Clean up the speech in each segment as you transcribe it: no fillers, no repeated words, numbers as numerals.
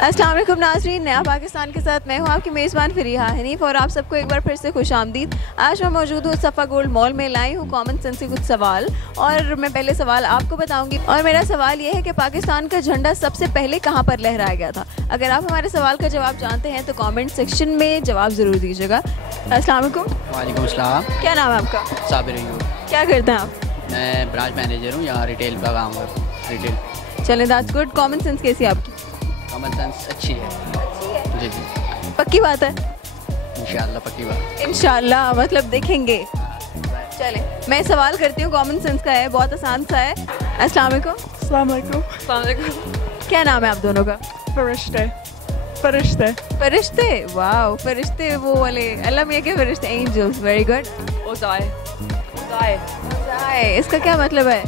अस्सलाम वालेकुम नाज़रीन, नया पाकिस्तान के साथ मैं हूँ आपकी मेज़बान फ़रीहा हनीफ और आप सबको एक बार फिर से खुश आमदीद। आज मैं मौजूद हूँ सफ़ा गोल्ड मॉल में, लाई हूँ कॉमन सेंस के कुछ सवाल और मैं पहले सवाल आपको बताऊँगी और मेरा सवाल ये है कि पाकिस्तान का झंडा सबसे पहले कहाँ पर लहराया गया था। अगर आप हमारे सवाल का जवाब जानते हैं तो कॉमेंट सेक्शन में जवाब ज़रूर दीजिएगा। अस्सलाम वालेकुम। वालेकुम अस्सलाम। क्या नाम है आपका? साबिर अयूब। क्या करते हैं आप? मैं ब्रांच मैनेजर हूँ, यहाँ रिटेल का काम है। रिटेल। चलें, दैट्स गुड। कॉमन सेंस कैसी है आपकी? कॉमन सेंस अच्छी है। जी जी, पक्की बात है? इंशाल्लाह पक्की बात। इंशाल्लाह मतलब देखेंगे। चलें, मैं सवाल करती हूँ, कॉमन सेंस का है, बहुत आसान सा है। अस्सलाम वालेकुम। अस्सलाम वालेकुम। अस्सलाम वालेकुम। क्या नाम है आप दोनों का? फरिश्ते। फरिश्ते। फरिश्ते, वाओ, फरिश्ते वो वाले अल्लाह मियां के फरिश्ते, एंजल्स, वेरी गुड। ओज़ाए। ओज़ाए, इसका क्या मतलब है?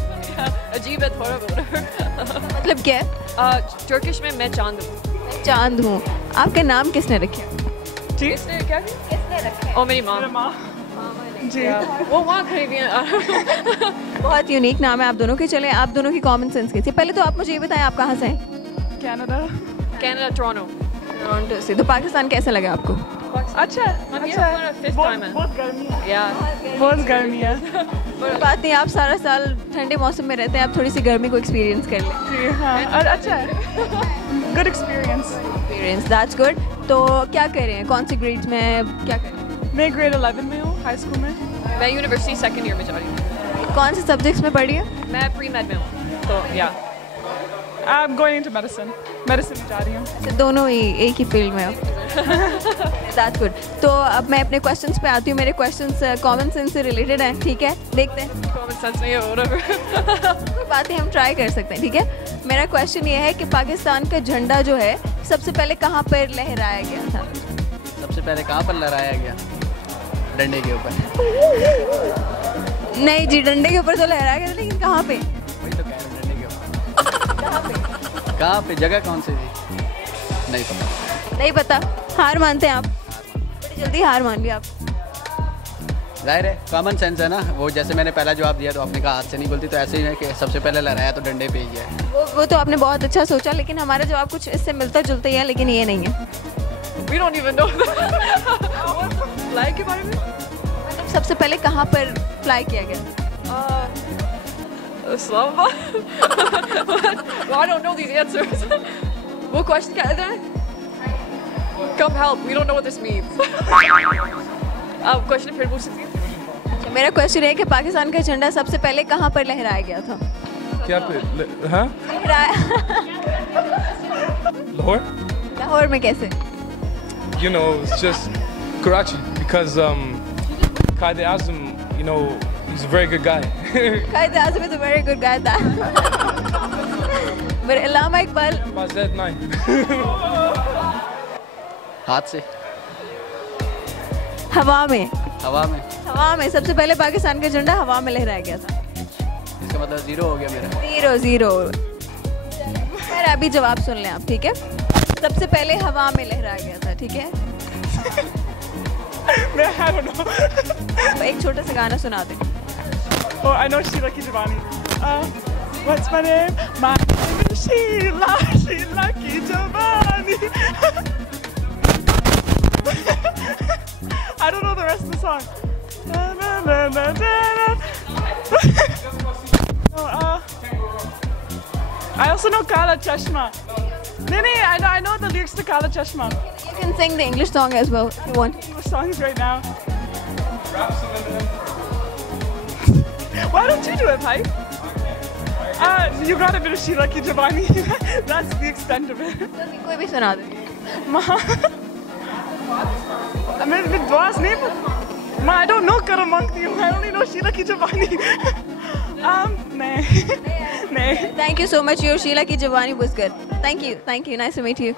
अजीब है थोड़ा। मतलब क्या है? टर्किश में मैं चांद हूँ। मैं चांद हूँ। आपका नाम किसने रखे? किसने क्या? किसने रखे? ओ मेरी माँ। जी। वो वहाँ खरीदी है। बहुत यूनिक नाम है आप दोनों के। चले, आप दोनों की कॉमन सेंस कैसी? पहले तो आप मुझे ये बताएं आप कहाँ से हैं? कनाडा। Canada, Toronto. टोरंटो से। तो पाकिस्तान कैसा लगा आपको? अच्छा अच्छा है। बहुत गर्मी है। बहुत गर्मी है। कोई बात नहीं, आप सारा साल ठंडे मौसम में रहते हैं, आप थोड़ी सी गर्मी को एक्सपीरियंस कर लें। जी हाँ, और अच्छा है। Good experience. That's good. तो क्या कर रहे हैं, कौन सी ग्रेड में क्या कर रहे हैं? मैं ग्रेड 11 में हूँ, हाई स्कूल में। मैं यूनिवर्सिटी सेकंड ईयर में जा रही हूँ। कौन से सब्जेक्ट्स में पढ़ रही हैं? मैं प्री मेड में हूँ, तो या I'm going into medicine में जा रही हूँ। अच्छा, दोनों ही एक ही फील्ड में हो। That's good. तो अब मैं अपने क्वेश्चंस पे आती हूँ। मेरे क्वेश्चंस कॉमन सेंस से रिलेटेड हैं, ठीक है? देखते हैं। कॉमन सेंस नहीं है, कोई बात नहीं, हम ट्राई कर सकते हैं, ठीक है? मेरा क्वेश्चन ये है कि पाकिस्तान का झंडा जो है सबसे पहले कहाँ पर लहराया गया था? सबसे पहले कहाँ पर लहराया गया? डंडे के ऊपर। नहीं जी, डंडे के ऊपर तो लहराया गया था, लेकिन कहाँ पे? वही तो कह रहे हैं, डंडे के ऊपर। कहाँ पे? जगह कौन सी थी? नहीं पता। नहीं पता? हार मानते हैं आप? बड़ी जल्दी हार मान लिया आप। जाहिर है कॉमन सेंस है ना, वो जैसे मैंने पहला जवाब दिया तो आपने कहा हाथ से नहीं बोलती, तो ऐसे ही है कि सबसे पहले लहराया तो डंडे पे ही है। वो तो आपने बहुत अच्छा सोचा, लेकिन हमारा जवाब कुछ इससे मिलता जुलता ही है, लेकिन ये नहीं है। We don't even know. Fly के बारे में? मतलब सबसे पहले कहाँ पर फ्लाई किया गया? Islamabad. Well, I don't know these answers. वो क्वेश्चन क्या है? Come help. We don't know what this means. आप क्वेश्चन फिर पूछ सकती हैं? अच्छा, मेरा क्वेश्चन है कि पाकिस्तान का झंडा सबसे पहले कहाँ पर लहराया गया था? क्या हाँ? लाहौर? लाहौर में कैसे? You know, it's just Karachi because Qaid Azam, you know, he's a very good guy. Qaid Azam is a very good guy. But Allama Iqbal. हाथ से? हवा में। हवा में? हवा में सबसे पहले पाकिस्तान का झंडा हवा में लहराया गया था। इसका मतलब 0 हो गया मेरा। 0-0। खैर अभी जवाब सुन लें आप, ठीक है? सबसे पहले हवा में लहराया गया था, ठीक है? I don't know. एक छोटा सा गाना सुना दे। Oh, I know Sheila Ki Jawani. What's my name? My name is Sheila. Sheila Ki Jawani. I don't know the rest of the song. I also know Kala Chashma. No, I know the lyrics to Kala Chashma. You can sing the English song as well if you want. The songs right now. Why don't you do it, Pipe? You got a bit of Sheila Ki Jawani. That's the extent of it. कोई भी सुना दे। मैं दुआस नहीं पता। I don't know Karam Mankti. I only know Sheila Ki Jawani. नहीं। Thank you so much. Your Sheila Ki Jawani was good. Thank you. Nice to meet you.